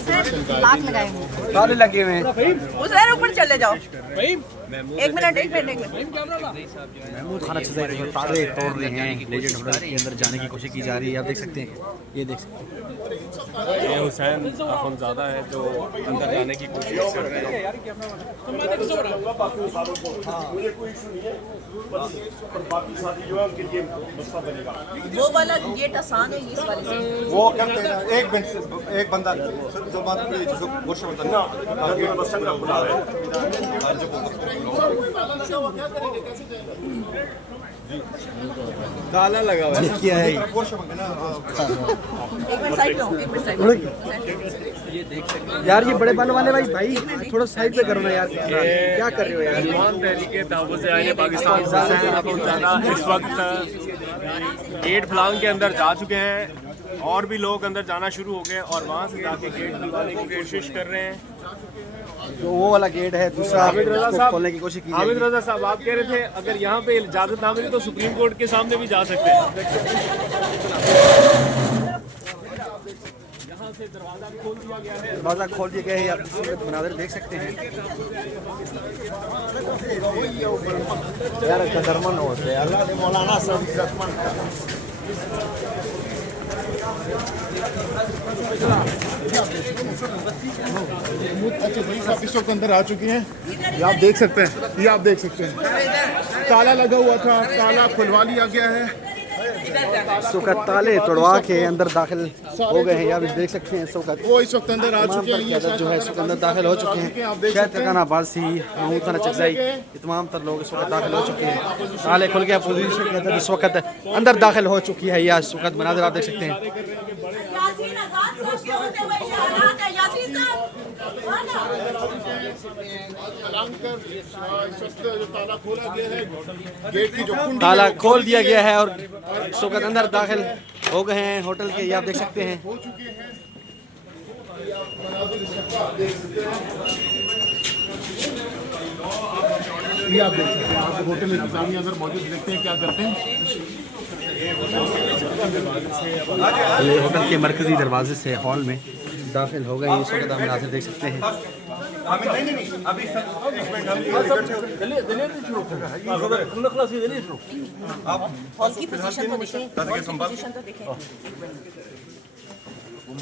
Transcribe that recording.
लाख लगाए हुए ताले लगे हुए हैं। उस ऊपर चले जाओ। एक मिनट। महमूद खान अच्छे से ताले तोड़ रहे हैं। लेजेंड होटल के अंदर जाने की कोशिश की जा रही है। आप देख सकते हैं, ये देख सकते हैं। ये हुसैन अखुनज़ादा है जो अंदर जाने की कोशिश कर रहे हैं। वो वाला गेट आसान है इस वाले से। वो करते हैं एक मिनट, एक बंदा ताला लगा हुआ है। क्या है एक मिनट साइड लो, एक मिनट साइड लो। यार, ये बड़े बन वाले भाई थोड़ा साइड पे करो ना यार। क्या कर रहे हो यार? नौजवान तहरीके तहफ़्फ़ुज़ आईन पाकिस्तान हुसैन अखुनज़ादा इस वक्त गेट फलांग के अंदर जा चुके हैं और भी लोग अंदर जाना शुरू हो गए और वहाँ से जाके गेट खुलवाने की कोशिश कर रहे हैं। जो वो वाला गेट है दूसरा, हामिद रजा साहब खोलने की कोशिश की। हामिद रजा साहब, आप कह रहे थे अगर यहाँ पे इजाज़त ना मिली तो सुप्रीम कोर्ट के सामने भी जा सकते हैं। यहाँ से दरवाज़ा खोल दिया गया है। दरवाज़ा खोल दिया गया है। आप इस मनाज़र देख सकते हैं यार। कदरमन होते हैं यार, मौलाना अच्छे भाई साहब इस वक्त अंदर आ चुके हैं। ये आप देख सकते हैं, ये आप देख सकते हैं ताला लगा हुआ था, ताला खुलवा लिया गया है। सुकत ताले तोड़वा के अंदर दाखिल हो गए हैं। आप देख सकते हैं सुकत वो इस वक्त अंदर आ चुके हैं। ये जो है सुकत अंदर दाखिल हो चुके हैं। शायद तकाना बासी महमूद खान चकजाई ये तमाम तर लोग इस वक्त दाखिल हो चुके हैं। ताले खुल के पोजीशन के अंदर इस वक्त अंदर दाखिल हो चुकी है। या सुकत मनाज़र आप देख सकते हैं। ताला खोल दिया गया है और सुकत अंदर दाखिल हो गए हैं होटल के। ये आप देख सकते हैं। ये आप देख सकते हैं, आप होटल इंतजामिया अंदर मौजूद, देखते हैं क्या करते हैं। ये होटल के मरकजी दरवाजे से हॉल में दाखिल हो गए हैं। इस वक्त आप मनाज़िर देख सकते हैं। हॉल की पोजीशन तो देखें, पोजीशन तो देखें।